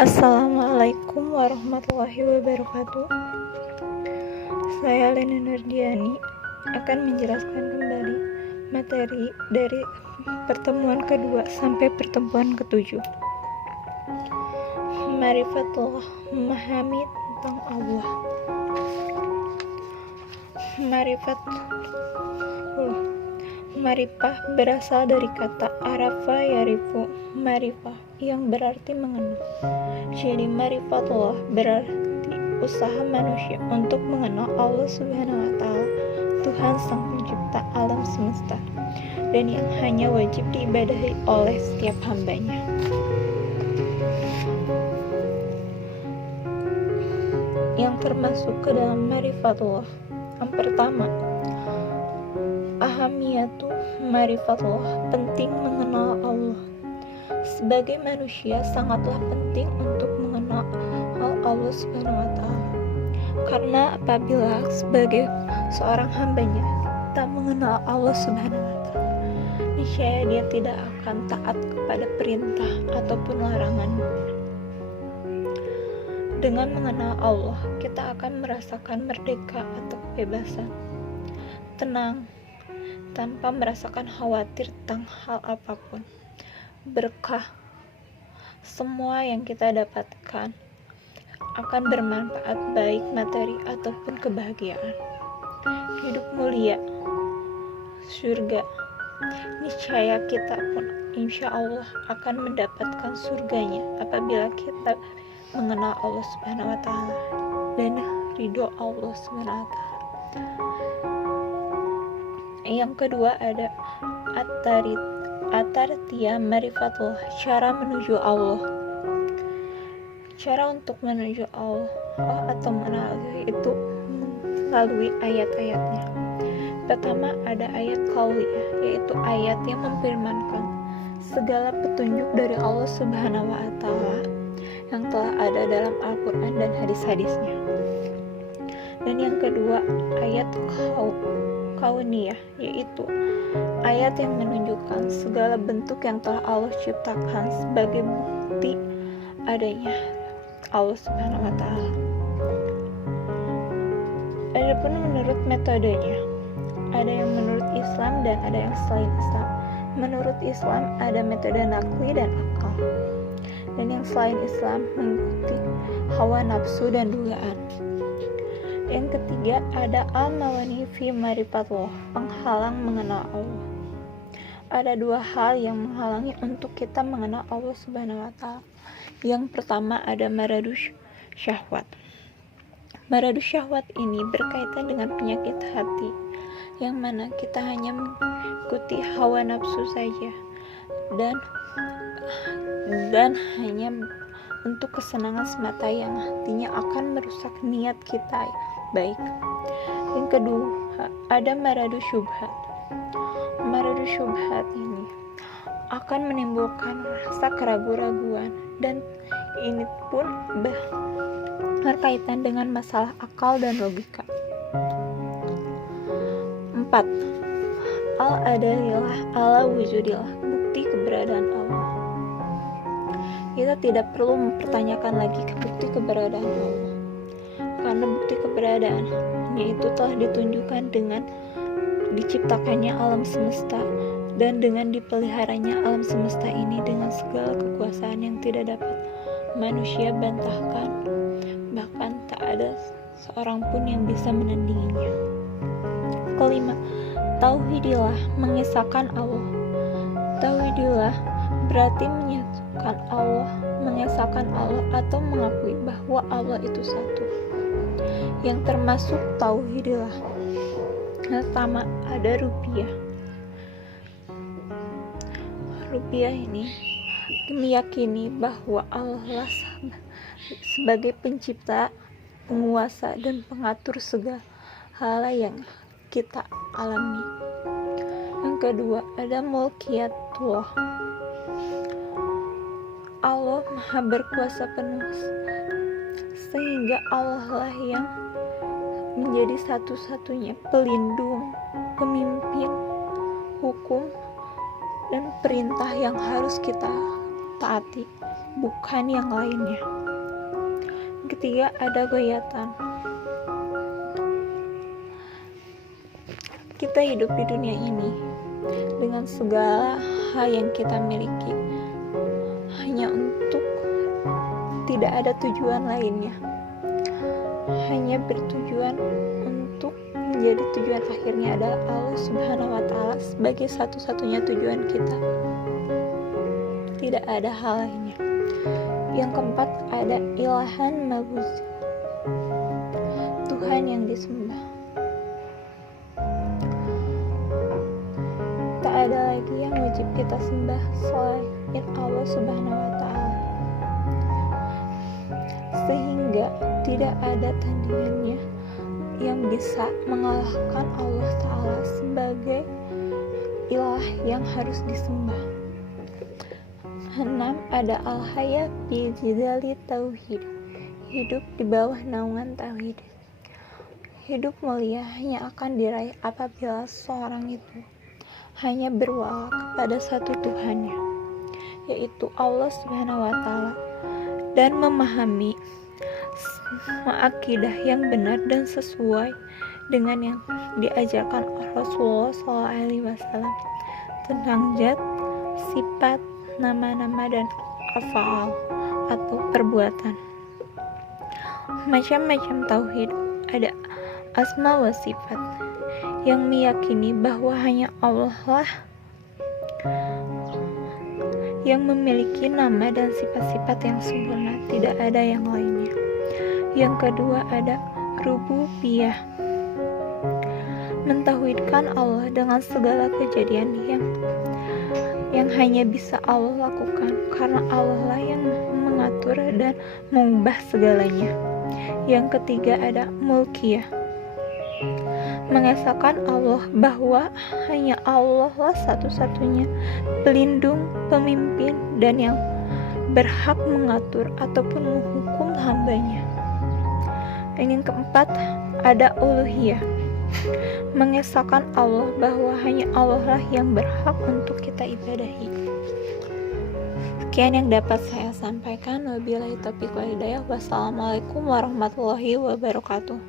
Assalamualaikum warahmatullahi wabarakatuh. Saya Leni Nurdiani akan menjelaskan kembali materi dari pertemuan kedua sampai pertemuan ketujuh. Ma'rifatullah, memahami tentang Allah. Ma'rifah berasal dari kata arafa yarifu, ma'rifah yang berarti mengenal. Jadi ma'rifatullah berarti usaha manusia untuk mengenal Allah Subhanahu wa Ta'ala, Tuhan Sang Pencipta alam semesta, dan yang hanya wajib diibadahi oleh setiap hambanya. Yang termasuk ke dalam ma'rifatullah, yang pertama, ahamiyatu ma'rifatullah, penting mengenal Allah. Sebagai manusia sangatlah penting untuk mengenal Allah Subhanahu wa Ta'ala. Karena apabila sebagai seorang hambanya tak mengenal Allah Subhanahu wa Ta'ala, niscaya dia tidak akan taat kepada perintah ataupun larangan. Dengan mengenal Allah, kita akan merasakan merdeka atau kebebasan, tenang, tanpa merasakan khawatir tentang hal apapun. Berkah semua yang kita dapatkan akan bermanfaat, baik materi ataupun kebahagiaan. Hidup mulia, surga, niscaya kita pun insya Allah akan mendapatkan surganya apabila kita mengenal Allah Subhanahu wa Ta'ala dan ridho Allah Subhanahu wa Ta'ala. Yang kedua ada atartia ma'rifatullah, cara menuju Allah. Cara untuk menuju Allah atau mengenal itu melalui ayat-ayatnya. Pertama ada ayat qauliyah, yaitu ayat yang memfirmankan segala petunjuk dari Allah Subhanahu wa Ta'ala yang telah ada dalam Al-Quran dan hadis-hadisnya. Dan yang kedua ayat kauniyah, yaitu ayat yang menunjukkan segala bentuk yang telah Allah ciptakan sebagai bukti adanya Allah Subhanahu wa Ta'ala. Adapun menurut metodenya, ada yang menurut Islam dan ada yang selain Islam. Menurut Islam ada metode nakli dan akal, dan yang selain Islam mengikuti hawa nafsu dan dugaan. Yang ketiga ada al-mawani fi ma'rifatullah, penghalang mengenal Allah. Ada dua hal yang menghalangi untuk kita mengenal Allah Subhanahu wa Ta'ala. Yang pertama ada maradus syahwat. Maradus syahwat ini berkaitan dengan penyakit hati, yang mana kita hanya mengikuti hawa nafsu saja dan hanya untuk kesenangan semata yang nantinya akan merusak niat kita baik. Yang kedua ada maradus syubhat. Maradus syubhat ini akan menimbulkan rasa keraguan-raguan, dan ini pun berkaitan dengan masalah akal dan logika. 4. Al-adalillah ala wujudillah, bukti keberadaan Allah. Kita tidak perlu mempertanyakan lagi bukti keberadaan Allah, karena bukti keberadaannya itu telah ditunjukkan dengan diciptakannya alam semesta dan dengan dipeliharanya alam semesta ini dengan segala kekuasaan yang tidak dapat manusia bantahkan, bahkan tak ada seorang pun yang bisa menandinginya. Kelima, tauhidillah, mengesahkan Allah. Tauhidillah berarti menyatukan Allah, mengesahkan Allah atau mengakui bahwa Allah itu satu. Yang termasuk tauhidillah, pertama ada rupiah. Rupiah ini meyakini bahwa Allah sebagai pencipta, penguasa, dan pengatur segala hal yang kita alami. Yang kedua ada mulkiyatullah. Allah maha berkuasa penuh, sehingga Allah lah yang menjadi satu-satunya pelindung, pemimpin, hukum, dan perintah yang harus kita taati. bukan yang lainnya. Ketiga, ada goyatan. Kita hidup di dunia ini dengan segala hal yang kita miliki hanya untuk tidak ada tujuan lainnya, hanya bertujuan untuk menjadi tujuan akhirnya adalah Allah Subhanahu wa Ta'ala sebagai satu-satunya tujuan kita. Tidak ada hal lainnya. Yang keempat, ada ilahan mabuz, Tuhan yang disembah. Tak ada lagi yang wajib kita sembah selain Allah Subhanahu wa Ta'ala, sehingga tidak ada tandingannya yang bisa mengalahkan Allah Ta'ala sebagai ilah yang harus disembah. 6. Ada al-hayat bi jidali tauhid, hidup di bawah naungan tauhid. Hidup mulia hanya akan diraih apabila seorang itu hanya berwala kepada satu Tuhannya, yaitu Allah Subhanahu wa Ta'ala, dan memahami akidah yang benar dan sesuai dengan yang diajarkan Rasulullah SAW tentang zat, sifat, nama-nama, dan af'al atau perbuatan. Macam-macam tauhid, ada asma wa sifat, yang meyakini bahwa hanya Allah lah yang memiliki nama dan sifat-sifat yang sempurna, tidak ada yang lainnya. Yang kedua, ada rububiyah, mentauhidkan Allah dengan segala kejadian yang hanya bisa Allah lakukan, karena Allah lah yang mengatur dan mengubah segalanya. Yang ketiga, ada mulkiyah, mengesahkan Allah bahwa hanya Allah lah satu-satunya pelindung, pemimpin, dan yang berhak mengatur ataupun menghukum hambanya. Yang keempat, ada uluhiyah, mengesahkan Allah bahwa hanya Allah lah yang berhak untuk kita ibadahi. Sekian yang dapat saya sampaikan. Wabillahi taufiq wal hidayah. Wassalamualaikum warahmatullahi wabarakatuh.